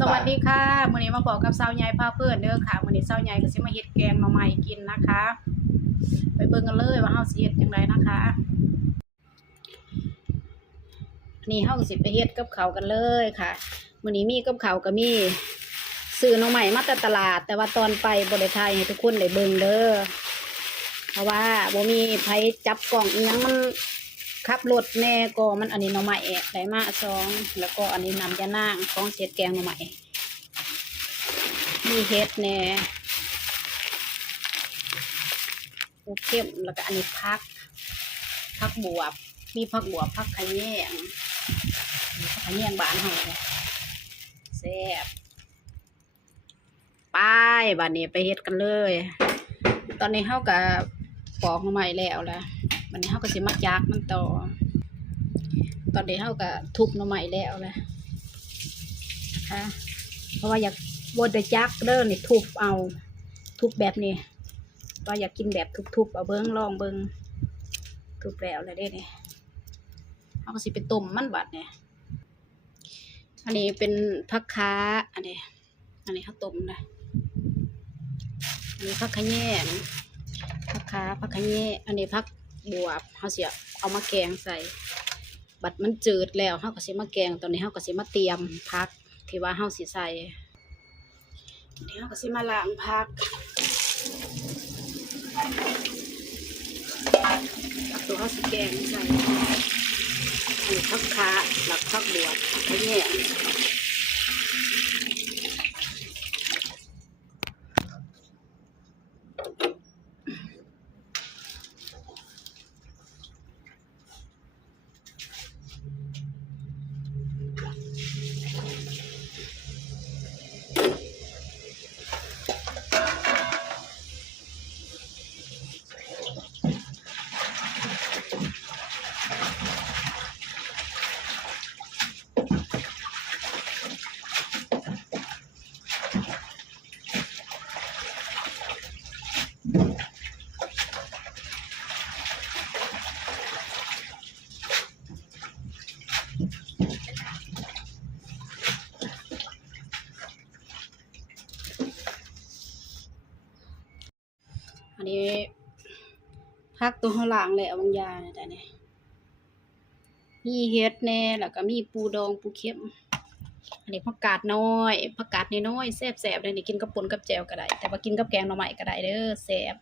สวัสดีค่ะมื้อนี้มาบอกกับสาวใหญ่พาเพื่อนเด้อค่ะมื้อนี้สาวใหญ่ก็สิมาเฮ็ดแกงหน่อไม้กินนะคะไปเบิ่งกันเลยว่าเฮาสิเฮ็ดจังไดนะคะนี่เฮาก็สิไปเฮ็ดกับข้าวกันเลยค่ะมื้อนี้มีกับข้าวก็มีซื้อหน่อไม้มาแต่ตลาดแต่ว่าตอนไปบ่ได้ถ่ายให้ทุกคนได้เบิ่งเด้อเพราะว่าบ่มีไผจับกล้องอีหยังมันขับรถแน่ก็มันอันนี้หน่อไม้ได้มา2แล้วก็อันนี้น้ำยานางของเฮ็ดแกงหน่อไม้มีเฮ็ดแน่ปูเข้มแล้วก็อันนี้ผักบวบมีผักบวบผักขะแยงผักขะแยงบานให้แซ่บไปบ้านนี้ไปเฮ็ดกันเลยตอนนี้เฮาก็ปอกหน่อไม้แล้วล่ะบัดนี้เฮาก็สิมาจักมันต่อตอนนี้เฮาก็ทุบหน่อไม้แล้วล่ะนะคะเพราะว่าอยากบ่ได้จักเด้อนี่ทุบเอาทุบแบบนี้ว่าอยากกินแบบทุบๆเอาเบิ้งลองเบิ้งทุบแล้วเลยเด้เนี่ยเอาก็สิไปต้มมันบัดเนี่ยอันนี้เป็นผักค้าอันนี้เขาต้มนะอันนี้ผักขะแยงผักค้าผักขะแยงอันนี้ผักบวบเขาเสียเอามาแกงใส่บัดมันจืดแล้วเขาก็สิมาแกงตอนนี้เขาก็สิมาเตรียมผักที่ว่าเขาสิใส่เดี๋ยวเขาก็สิมาล้างผักตัวเขาสแกงใส่อันนี้ผักขาหลักผักบวบผักแยงอันนี้ผักตัวข้างล่างแล้วบางยาแต่เนี่ยมีเฮ็ดแน่แล้วก็มีปูดองปูเค็มอันนี้ผักกาดน้อยผักกาดน้อยแซ่บๆเลยนี่กินกับป่นกับแจ่วก็ได้แต่ว่ากินกับแกงหน่อไม้ก็ได้เด้อแซ่บ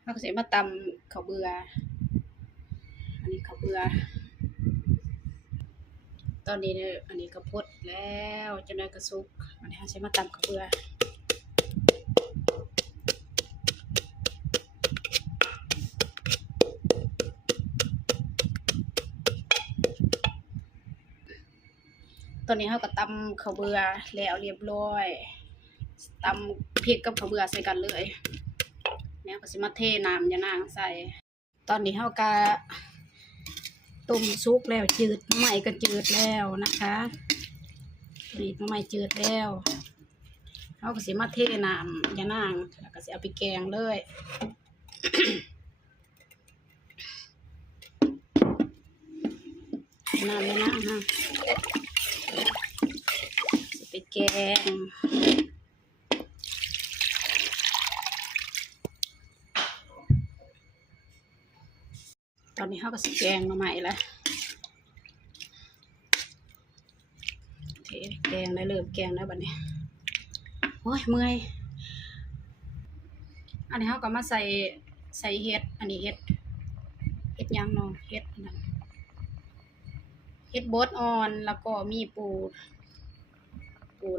เขาก็สิมาตำข้าวเบื่ออันนี้ข้าวเบื่อตอนนี้เนี่ยอันนี้ก็พดแล้วจนได้กระสุกอันนี้เขาสิมาตำข้าวเบื่อตอนนี้เขาก็ตำข้าวเบื่อแล้วเรียบร้อยตำพริกกับข้าวเบื่อใส่กันเลยแล้วก็สิมาเทน้ำยานางใส่ตอนนี้เขาก็ต้มซุกแล้วจืดน้ำใหม่ก็จืดแล้วนะคะนี่น้ำใหม่จืดแล้วเขาก็สิมาเทน้ำยานางแล้วก็สิเอาไปแกงเลยน้ำยานางฮะไปแกงตอนนี้เขาก็สิแกงมาใหม่แล้วแกงได้เริ่มแกงแล้วบัดนี้โอ้ยเมื่อยอันนี้เขาก็มาใส่เห็ดอันนี้เห็ดยังเนาะเห็ดนั่นเห็ดบดอ่อนแล้วก็มีปู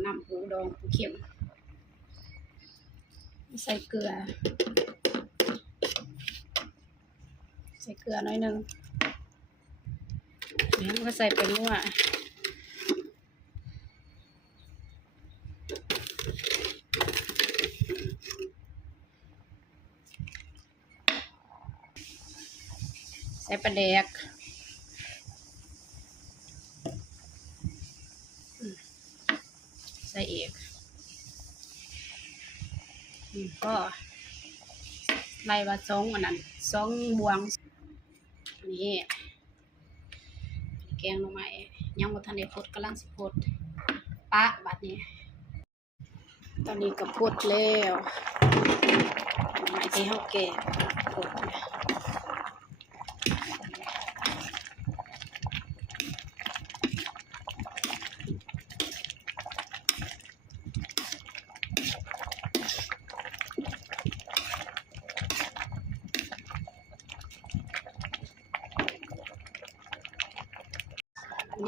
น้ำปูดองปูเค็มใส่เกลือหน่อยนึงแล้วก็ใส่ไปนัวใส่ปลาแดกใส่อีกก็ไล่ว่าอันนั้น2 บวงนี่แกงหน่อไม้ยังบ่ทันได้พดกำลังสิพด ปะบัดนี้ตอนนี้ก็พดแล้วหมายที่เขาแก่พด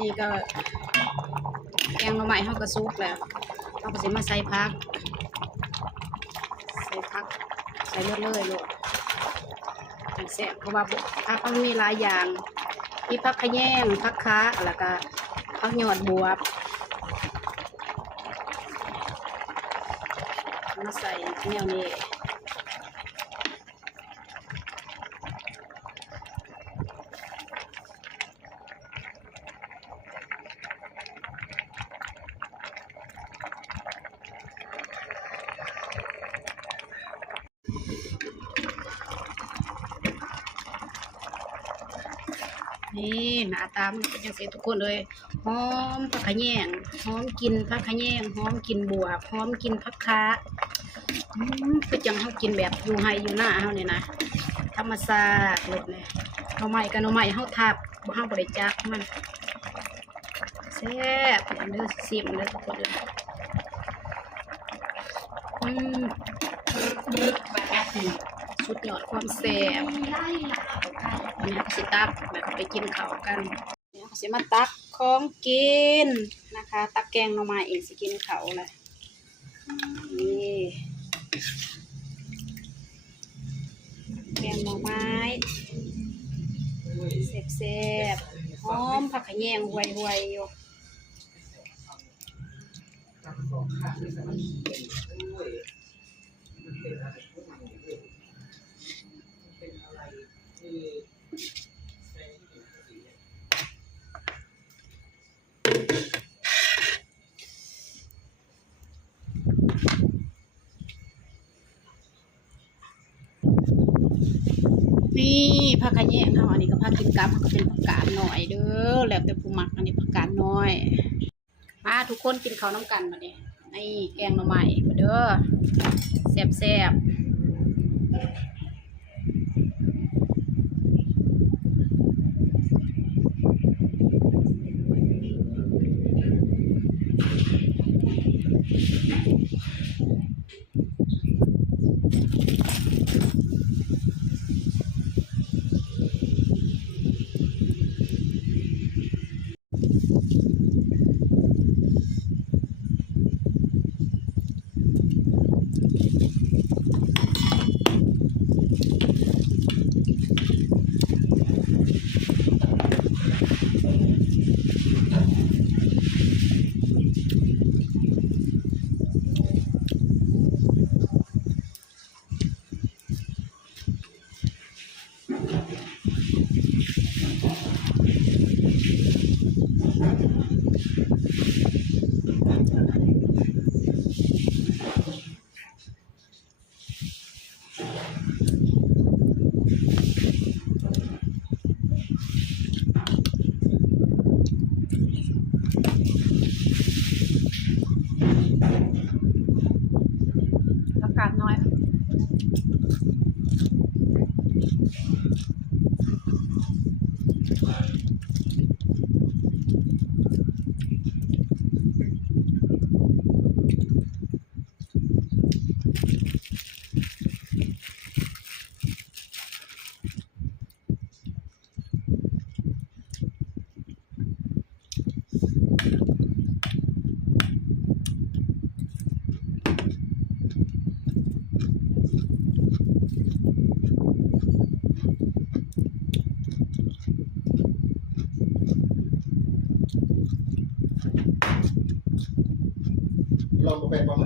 นี่ก็แกงหน่อไม้เขาก็สุกแล้วเขาก็สิมาใส่ผักใส่เรื่อยๆลูกจังแซ่บเพราะว่าผักมันมีหลายอย่างมีผักขะแยงผักคะแล้วก็ผักหยอดบวบมาใส่แนวนี้นี่หน้าตามันเป็นจังซี่ทุกคนเลยหอมผักขะแยงหอมกินผักขะแยงหอมกินบวบหอมกินผักคะคือจังเขากินแบบอยู่ไฮอยู่หน้าเขาเนี่ยนะธรรมชาติเลยเนี่ยหน่อไม้กับหน่อไม้เขาทับเขาบริจาคมันแซ่บเนื้อซิมเนื้อทุกคนเลยสุดยอดความแซ่บเนี่ยสิตักแล้วก็ไปกินข้าวกันเนี่ยสิมาตักของกินนะคะตักแกงหน่อไม้เองสิกินข้าวเลยนี่แกงหน่อไม้แซ่บๆหอมผักขะแยงหวยๆอยู่นี่ผักขะแยงเขาอันนี้ก็ผักกินกับก็เป็นผักกาดหน่อยเด้อแล้วแต่ผู้มักอันนี้ผักกาดน้อยมาทุกคนกินข้าวน้ำกันมาเนี่ยนี่แกงหน่อไม้มาเด้อแซ่บผักกาดน้อยลองมาเป็นบ้างไหม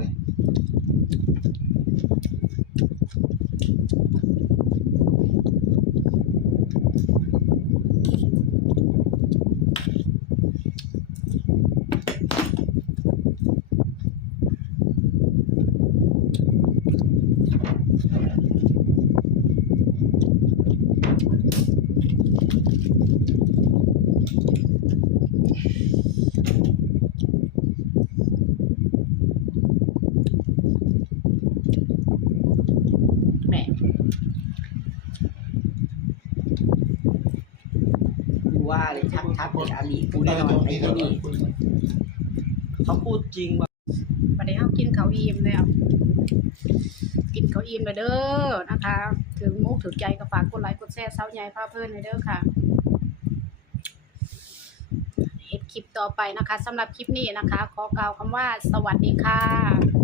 ว่าเลยชัดๆเลยอาลีพูดแน่นอนไอ้ที่นี่เขาพูดจริงว่า วันนี้เฮากินข้าวอิ่มแล้ว กินข้าวอิ่มแล้วเด้อนะคะ ถึงมุกถึงใจก็ฝากกดไลค์กดแชร์เซาใหญ่พาเพิ่นให้เด้อค่ะเฮ็ดคลิปต่อไปนะคะสำหรับคลิปนี้นะคะ ขอกล่าวคำว่าสวัสดีค่ะ